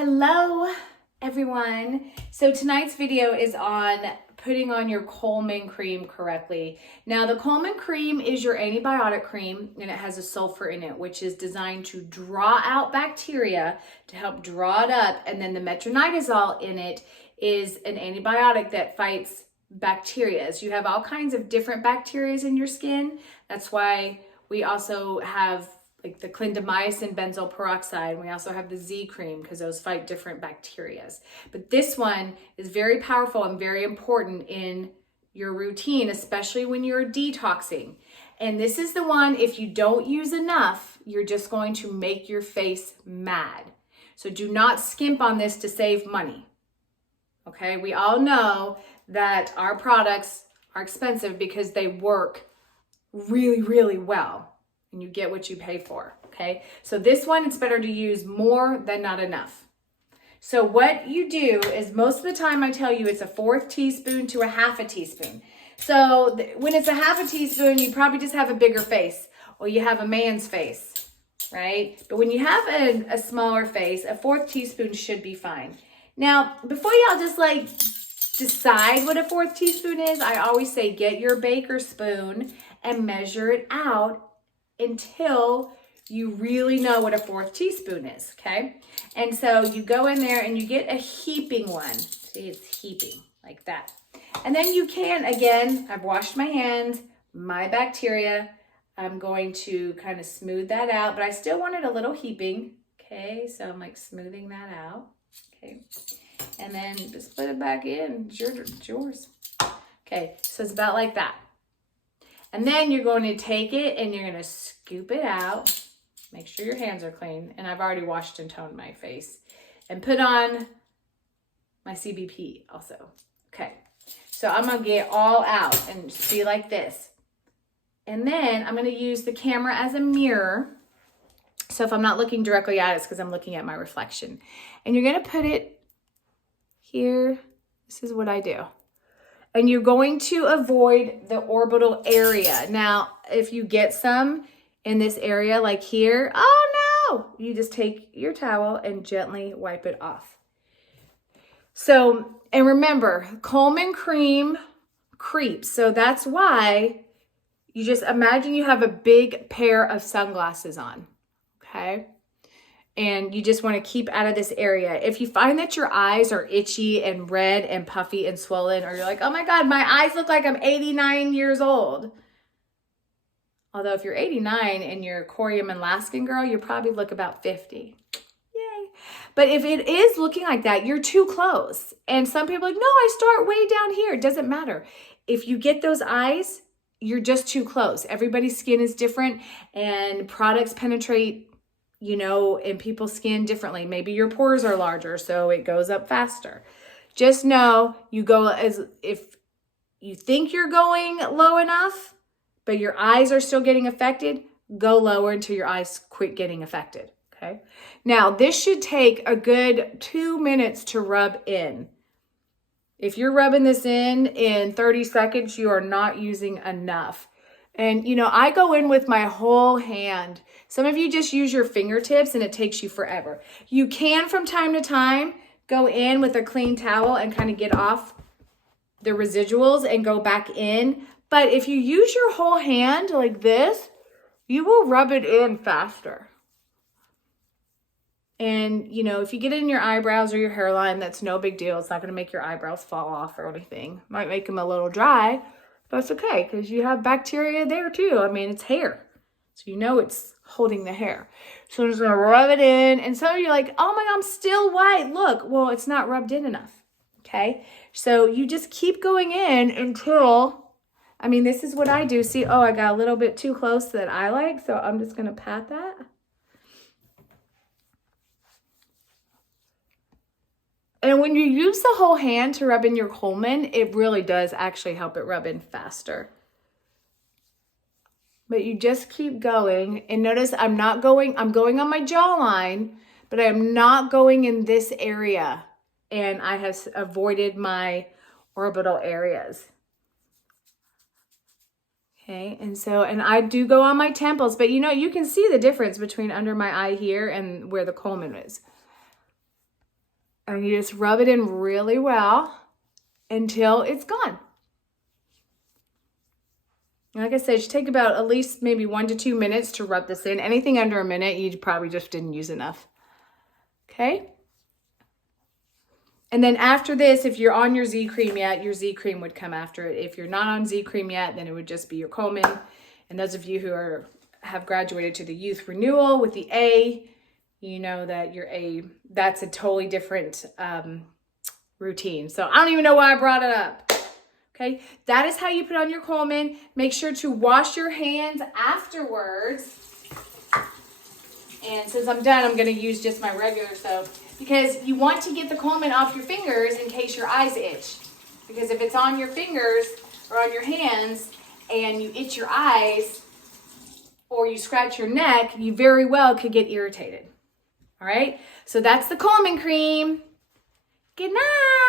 Hello everyone. So tonight's video is on putting on your Coleman cream correctly. Now the Coleman cream is your antibiotic cream and it has a sulfur in it, which is designed to draw out bacteria, to help draw it up. And then the metronidazole in it is an antibiotic that fights bacteria. So you have all kinds of different bacteria in your skin. That's why we also have like the clindamycin benzoyl peroxide. We also have the Z cream because those fight different bacterias. But this one is very powerful and very important in your routine, especially when you're detoxing. And this is the one, if you don't use enough, you're just going to make your face mad. So do not skimp on this to save money. Okay, we all know that our products are expensive because they work really, really well. And you get what you pay for, okay? So this one, it's better to use more than not enough. So what you do is most of the time I tell you it's a 1/4 teaspoon to a 1/2 teaspoon. So when it's a 1/2 teaspoon, you probably just have a bigger face or you have a man's face, right? But when you have a smaller face, a 1/4 teaspoon should be fine. Now, before y'all just like decide what a 1/4 teaspoon is, I always say get your baker spoon and measure it out until you really know what a 1/4 teaspoon is, okay? And so you go in there and you get a heaping one. See, it's heaping like that. And then you can, again, I've washed my hands, my bacteria. I'm going to kind of smooth that out, but I still wanted a little heaping, okay? So I'm like smoothing that out, okay? And then just put it back in, it's yours. Okay, so it's about like that. And then you're going to take it and you're going to scoop it out. Make sure your hands are clean. And I've already washed and toned my face. And put on my CBP also. Okay. So I'm going to get all out and see like this. And then I'm going to use the camera as a mirror. So if I'm not looking directly at it, it's because I'm looking at my reflection. And you're going to put it here. This is what I do. And you're going to avoid the orbital area. Now, if you get some in this area like here, oh no, you just take your towel and gently wipe it off. So, and remember, Coleman cream creeps. So that's why you just imagine you have a big pair of sunglasses on, okay? And you just want to keep out of this area. If you find that your eyes are itchy and red and puffy and swollen, or you're like, oh my God, my eyes look like I'm 89 years old. Although if you're 89 and you're a Corium and Laskin girl, you probably look about 50. Yay. But if it is looking like that, you're too close. And some people are like, no, I start way down here. It doesn't matter. If you get those eyes, you're just too close. Everybody's skin is different and products penetrate, you know, in people's skin differently. Maybe your pores are larger, so it goes up faster. Just know you go as if you think you're going low enough, but your eyes are still getting affected, go lower until your eyes quit getting affected, okay? Now, this should take a good 2 minutes to rub in. If you're rubbing this in 30 seconds, you are not using enough. And, you know, I go in with my whole hand. Some of you just use your fingertips and it takes you forever. You can, from time to time, go in with a clean towel and kind of get off the residuals and go back in. But if you use your whole hand like this, you will rub it in faster. And, you know, if you get it in your eyebrows or your hairline, that's no big deal. It's not going to make your eyebrows fall off or anything. Might make them a little dry. But it's okay because you have bacteria there too. I mean, it's hair. So you know it's holding the hair. So I'm just going to rub it in. And some of you are like, oh my God, I'm still white. Look, well, it's not rubbed in enough. Okay. So you just keep going in until, I mean, this is what I do. See, oh, I got a little bit too close that I like. So I'm just going to pat that. And when you use the whole hand to rub in your Coleman, it really does actually help it rub in faster. But you just keep going. And notice I'm going on my jawline, but I'm not going in this area. And I have avoided my orbital areas. Okay, and I do go on my temples, but you know, you can see the difference between under my eye here and where the Coleman is. And you just rub it in really well until it's gone. Like I said, it should take about at least maybe 1 to 2 minutes to rub this in. Anything under a minute, you probably just didn't use enough. Okay? And then after this, if you're on your Z cream yet, your Z cream would come after it. If you're not on Z cream yet, then it would just be your Coleman. And those of you who have graduated to the youth renewal with the A, you know that your A, that's a totally different routine. So I don't even know why I brought it up. Okay, that is how you put on your Coleman. Make sure to wash your hands afterwards. And since I'm done, I'm going to use just my regular soap, because you want to get the Coleman off your fingers in case your eyes itch. Because if it's on your fingers or on your hands and you itch your eyes or you scratch your neck, you very well could get irritated. All right, so that's the Coleman cream. Good night.